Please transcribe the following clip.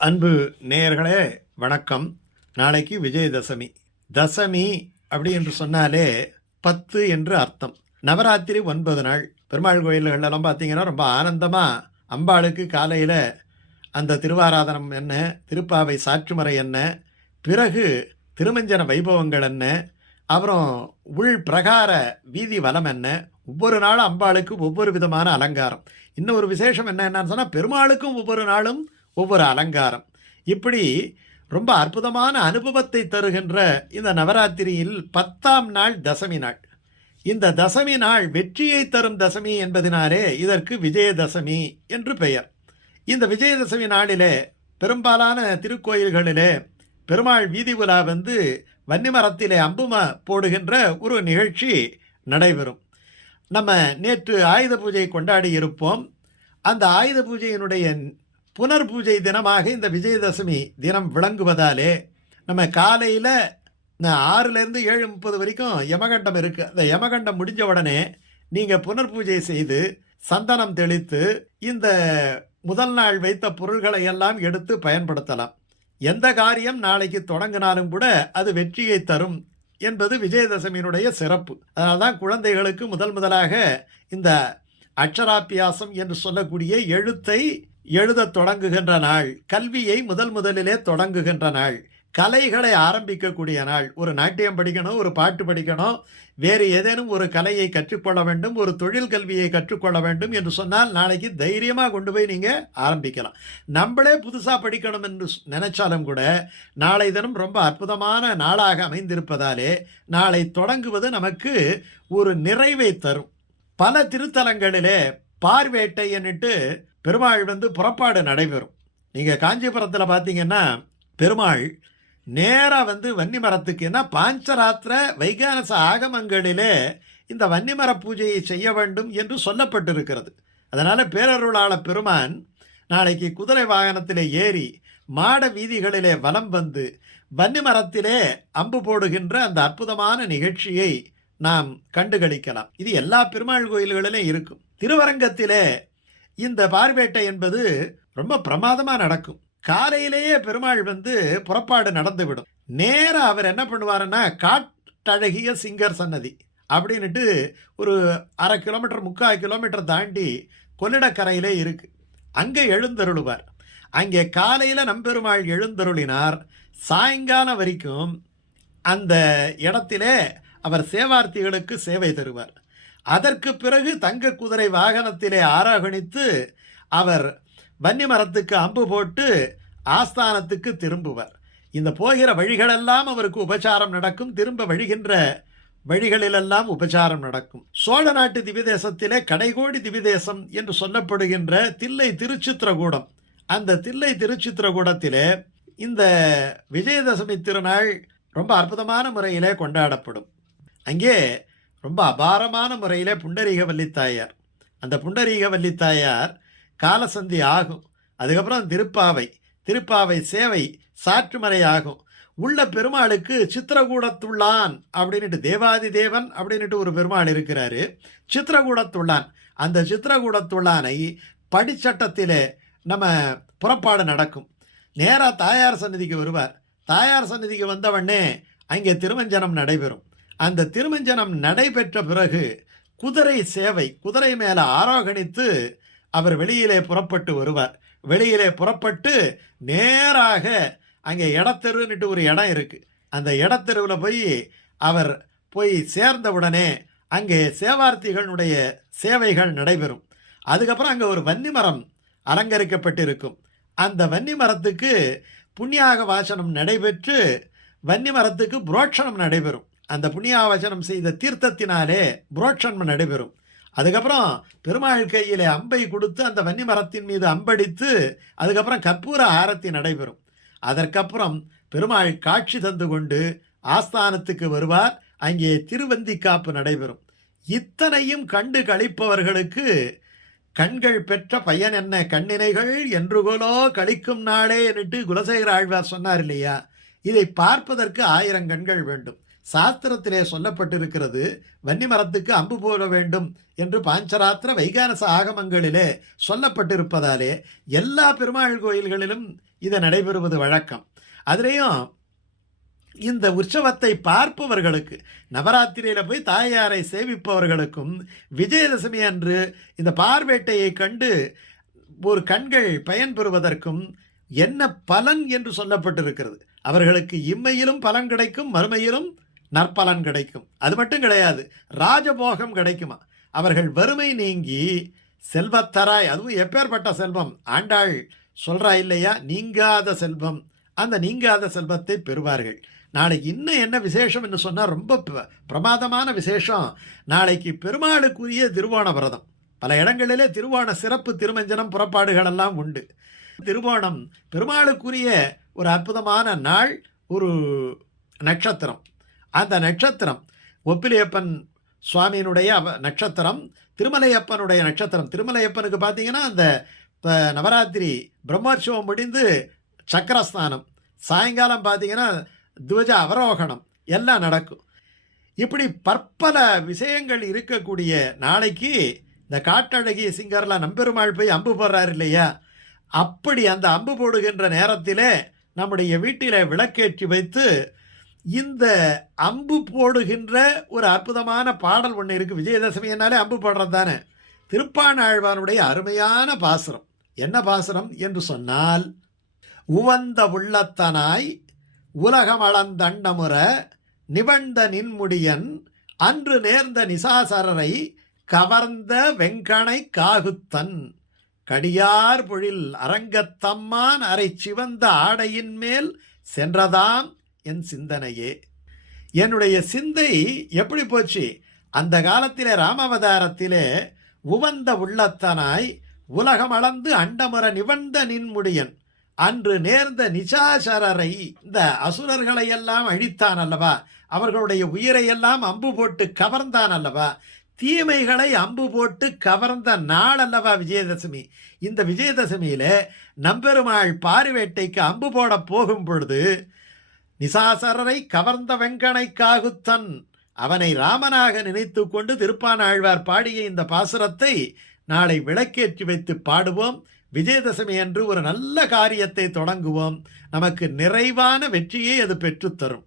அன்பு நேயர்களே வணக்கம். நாளைக்கு விஜயதசமி. தசமி அப்படி என்று சொன்னாலே பத்து என்று அர்த்தம். நவராத்திரி ஒன்பது நாள். பெருமாள் கோயில்களெல்லாம் பார்த்தீங்கன்னா ரொம்ப ஆனந்தமாக அம்பாளுக்கு காலையில் அந்த திருவாராதனம் என்ன திருப்பாவை சாற்றுமுறை என்ன பிறகு திருமஞ்சன வைபவங்கள் என்ன அப்புறம் உள் பிரகார வீதி வலம் என்ன ஒவ்வொரு நாளும் அம்பாளுக்கு ஒவ்வொரு விதமான அலங்காரம். இன்னும் ஒரு விசேஷம் என்ன என்னன்னு சொன்னால் பெருமாளுக்கும் ஒவ்வொரு நாளும் ஒவ்வொரு அலங்காரம். இப்படி ரொம்ப அற்புதமான அனுபவத்தை தருகின்ற இந்த நவராத்திரியில் பத்தாம் நாள் தசமி நாள். இந்த தசமி நாள் வெற்றியை தரும் தசமி என்பதினாலே இதற்கு விஜயதசமி என்று பெயர். இந்த விஜயதசமி நாளிலே பெரும்பாலான திருக்கோயில்களிலே பெருமாள் வீதி உலா வந்து வன்னிமரத்திலே அம்பும போடுகின்ற ஒரு நிகழ்ச்சி நடைபெறும். நம்ம நேற்று ஆயுத பூஜை கொண்டாடி இருப்போம். அந்த ஆயுத பூஜையினுடைய புனர் பூஜை தினமாக இந்த விஜயதசமி தினம் விளங்குவதாலே நம்ம காலையில் ஆறுலேருந்து ஏழு முப்பது வரைக்கும் யமகண்டம் இருக்குது அந்த யமகண்டம் முடிஞ்ச உடனே நீங்கள் புனர் பூஜை செய்து சந்தனம் தெளித்து இந்த முதல் நாள் வைத்த பொருள்களை எல்லாம் எடுத்து பயன்படுத்தலாம். எந்த காரியம் நாளைக்கு தொடங்கினாலும் கூட அது வெற்றியை தரும் என்பது விஜயதசமியினுடைய சிறப்பு. அதனால்தான் குழந்தைகளுக்கு முதல் முதலாக இந்த அக்ஷராபியாசம் என்று சொல்லக்கூடிய எழுத்தை எழுதத் தொடங்குகின்ற நாள் கல்வியை முதல் முதலிலே தொடங்குகின்ற நாள் கலைகளை ஆரம்பிக்கக்கூடிய நாள். ஒரு நாட்டியம் படிக்கணும் ஒரு பாட்டு படிக்கணும் வேறு ஏதேனும் ஒரு கலையை கற்றுக்கொள்ள வேண்டும் ஒரு தொழில் கல்வியை கற்றுக்கொள்ள வேண்டும் என்று சொன்னால் நாளைக்கு தைரியமாக கொண்டு போய் நீங்கள் ஆரம்பிக்கலாம். நம்மளே புதுசாக படிக்கணும் என்று நினைச்சாலும் கூட நாளை தினம் ரொம்ப அற்புதமான நாளாக அமைந்திருப்பதாலே நாளை தொடங்குவது நமக்கு ஒரு நிறைவை தரும். பல திருத்தலங்களிலே பார்வேட்டை என்னட்டு பெருமாள் வந்து புறப்பாடு நடைபெறும். நீங்கள் காஞ்சிபுரத்தில் பார்த்தீங்கன்னா பெருமாள் நேராக வந்து வன்னிமரத்துக்கு என்ன பாஞ்சராத்திர வைகானச ஆகமங்களிலே இந்த வன்னிமர பூஜையை செய்ய வேண்டும் என்று சொல்லப்பட்டிருக்கிறது. அதனால் பேரருளாள பெருமான் நாளைக்கு குதிரை வாகனத்திலே ஏறி மாட வீதிகளிலே வலம் வந்து வன்னிமரத்திலே அம்பு போடுகின்ற அந்த அற்புதமான நிகழ்ச்சியை நாம் கண்டுகளிக்கலாம். இது எல்லா பெருமாள் கோயில்களிலும் இருக்கும். திருவரங்கத்திலே இந்த பார்வேட்டை என்பது ரொம்ப பிரமாதமாக நடக்கும். காலையிலேயே பெருமாள் வந்து புறப்பாடு நடந்துவிடும். நேராக அவர் என்ன பண்ணுவாருன்னா காட்டழகிய சிங்கர் சன்னதி அப்படின்ட்டு ஒரு அரை கிலோமீட்டர் முக்கால் கிலோமீட்டர் தாண்டி கொள்ளிடக்கரையிலே இருக்கு. அங்கே எழுந்தருளுவார். அங்கே காலையில் நம்பெருமாள் எழுந்தருளினார். சாயங்காலம் வரைக்கும் அந்த இடத்திலே அவர் சேவார்த்திகளுக்கு சேவை தருவார். அதற்கு பிறகு தங்க குதிரை வாகனத்திலே ஆரோகணித்து அவர் வன்னிமரத்துக்கு அம்பு போட்டு ஆஸ்தானத்துக்கு திரும்புவர். இந்த போகிற வழிகளெல்லாம் அவருக்கு உபச்சாரம் நடக்கும். திரும்ப வழிகின்ற வழிகளிலெல்லாம் உபச்சாரம் நடக்கும். சோழ நாட்டு திவிதேசத்திலே கடைகோடி திவிதேசம் என்று சொல்லப்படுகின்ற தில்லை திருச்சித்திரகூடம். அந்த தில்லை திருச்சித்திரகூடத்திலே இந்த விஜயதசமி திருநாள் ரொம்ப அற்புதமான முறையிலே கொண்டாடப்படும். அங்கே ரொம்ப அபாரமான முறையில் புண்டரீக வள்ளித்தாயார். அந்த புண்டரீக வள்ளித்தாயார் காலசந்தி ஆகும். அதுக்கப்புறம் திருப்பாவை. திருப்பாவை சேவை சாற்றுமறை ஆகும். உள்ள பெருமாளுக்கு சித்திரகூடத்துள்ளான் அப்படின்ட்டு தேவாதி தேவன் அப்படின்ட்டு ஒரு பெருமாள் இருக்கிறாரு. சித்திரகூடத்துள்ளான். அந்த சித்திரகூடத்துள்ளானை படிச்சட்டத்திலே நம்ம புறப்பாடு நடக்கும். நேராக தாயார் சன்னதிக்கு வருவார். தாயார் சன்னதிக்கு வந்தவொடனே அங்கே திருமஞ்சனம் நடைபெறும். அந்த திருமஞ்சனம் நடைபெற்ற பிறகு குதிரை சேவை குதிரை மேலே ஆரோகணித்து அவர் வெளியிலே புறப்பட்டு வருவார். வெளியிலே புறப்பட்டு நேராக அங்கே இடத்தெருன்னுட்டு ஒரு இடம் இருக்குது அந்த இடத்தெருவில் போய் அவர் போய் சேர்ந்தவுடனே அங்கே சேவார்த்திகளுடைய சேவைகள் நடைபெறும். அதுக்கப்புறம் அங்கே ஒரு வன்னிமரம் அலங்கரிக்கப்பட்டிருக்கும். அந்த வன்னி மரத்துக்கு புண்ணியாக வாசனம் நடைபெற்று வன்னி மரத்துக்கு புரோட்சணம் நடைபெறும். அந்த புண்ணியாவசனம் செய்த தீர்த்தத்தினாலே புரோட்சன்மம் நடைபெறும். அதுக்கப்புறம் பெருமாள் கையிலே அம்பை கொடுத்து அந்த வன்னி மரத்தின் மீது அம்படித்து அதுக்கப்புறம் கற்பூர ஆரத்தி நடைபெறும். அதற்கப்புறம் பெருமாள் காட்சி தந்து கொண்டு ஆஸ்தானத்துக்கு வருவார். அங்கே திருவந்தி காப்பு நடைபெறும். இத்தனையும் கண்டு கழிப்பவர்களுக்கு கண்கள் பெற்ற பையன் என்ன? கண்ணினைகள் என்றுகோலோ கழிக்கும் நாளே என்று குலசேகர ஆழ்வார் சொன்னார் இல்லையா? இதை பார்ப்பதற்கு ஆயிரம் கண்கள் வேண்டும். சாஸ்திரத்திலே சொல்லப்பட்டிருக்கிறது வன்னி மரத்துக்கு அம்பு போட வேண்டும் என்று பாஞ்சராத்திர வைகானச ஆகமங்களிலே சொல்லப்பட்டிருப்பதாலே எல்லா பெருமாள் கோயில்களிலும் இது நடைபெறுவது வழக்கம். அதுலேயும் இந்த உற்சவத்தை பார்ப்பவர்களுக்கு நவராத்திரியில் போய் தாயாரை சேவிப்பவர்களுக்கும் விஜயதசமி அன்று இந்த பார்வேட்டையை கண்டு ஒரு கண்கள் பயன்பெறுவதற்கும் என்ன பலன் என்று சொல்லப்பட்டிருக்கிறது. அவர்களுக்கு இம்மையிலும் பலன் கிடைக்கும் மறுமையிலும் நற்பலன் கிடைக்கும். அது மட்டும் கிடையாது ராஜபோகம் கிடைக்குமா? அவர்கள் வறுமை நீங்கி செல்வத்தராய் அதுவும் எப்பேற்பட்ட செல்வம் ஆண்டாள் சொல்றா இல்லையா? நீங்காத செல்வம். அந்த நீங்காத செல்வத்தை பெறுவார்கள். நாளைக்கு இன்னும் என்ன விசேஷம் என்று சொன்னால் ரொம்ப பிரமாதமான விசேஷம். நாளைக்கு பெருமாளுக்குரிய திருவோண விரதம். பல இடங்களிலே திருவோண சிறப்பு திருமஞ்சனம் புறப்பாடுகள் எல்லாம் உண்டு. திருவோணம் பெருமாளுக்குரிய ஒரு அற்புதமான நாள் ஒரு நட்சத்திரம். அந்த நட்சத்திரம். ஒப்பிலியப்பன் சுவாமியினுடைய அவ- நட்சத்திரம் திருமலையப்பனுடைய நட்சத்திரம். திருமலையப்பனுக்கு பார்த்தீங்கன்னா அந்த நவராத்திரி பிரம்மோற்சவம் முடிந்து சக்கரஸ்தானம் சாயங்காலம் பார்த்தீங்கன்னா துவஜ அவரோகணம். எல்லாம் நடக்கும். இப்படி பற்பல விஷயங்கள் இருக்கக்கூடிய நாளைக்கு இந்த காட்டழகி சிங்கரில் நம்பெருமாள் போய் அம்பு போடுறாரு இல்லையா? அப்படி அந்த அம்பு போடுகின்ற நேரத்திலே நம்முடைய வீட்டில் விளக்கேற்றி வைத்து இந்த அம்பு போடுகின்ற ஒரு அற்புதமான பாடல் ஒன்று இருக்குது விஜயதசமினாலே அம்பு போடுறது தானே. திருப்பாணாழ்வானுடைய அருமையான பாசுரம். என்ன பாசுரம் என்று சொன்னால் உவந்த உள்ளத்தனாய் உலகமளந்தண்டமுற நிவண்ட நின்முடியன் அன்று நேர்ந்த நிசாசரரை கவர்ந்த வெங்கணை காகுத்தன். கடியார் பொழில் அரங்கத்தம்மான் அரை சிவந்த ஆடையின் மேல் சென்றதாம் என் சிந்தனையே. என்னுடைய சிந்தை எப்படி போச்சு? அந்த காலத்திலே ராமாவதாரத்திலே உவந்த உள்ளத்தனாய் உலகம் அளந்து அண்டமுற நிவந்த நின்முடியன். அன்று நேர்ந்த நிசாசரரை இந்த அசுரர்களை எல்லாம் அழித்தான் அல்லவா? அவர்களுடைய உயிரை எல்லாம் அம்பு போட்டு கவர்ந்தான் அல்லவா? தீமைகளை அம்பு போட்டு கவர்ந்த நாள் அல்லவா விஜயதசமி? இந்த விஜயதசமியில நம்பெருமாள் பாரிவேட்டைக்கு அம்பு போட போகும் பொழுது நிசாசரரை கவர்ந்த வெங்கனை காகுத்தன். அவனை ராமனாக நினைத்து கொண்டு திருப்பானாழ்வார் பாடிய இந்த பாசுரத்தை நாளை விளக்கேற்றி வைத்து பாடுவோம். விஜயதசமி அன்று ஒரு நல்ல காரியத்தை தொடங்குவோம். நமக்கு நிறைவான வெற்றியை அது பெற்றுத்தரும்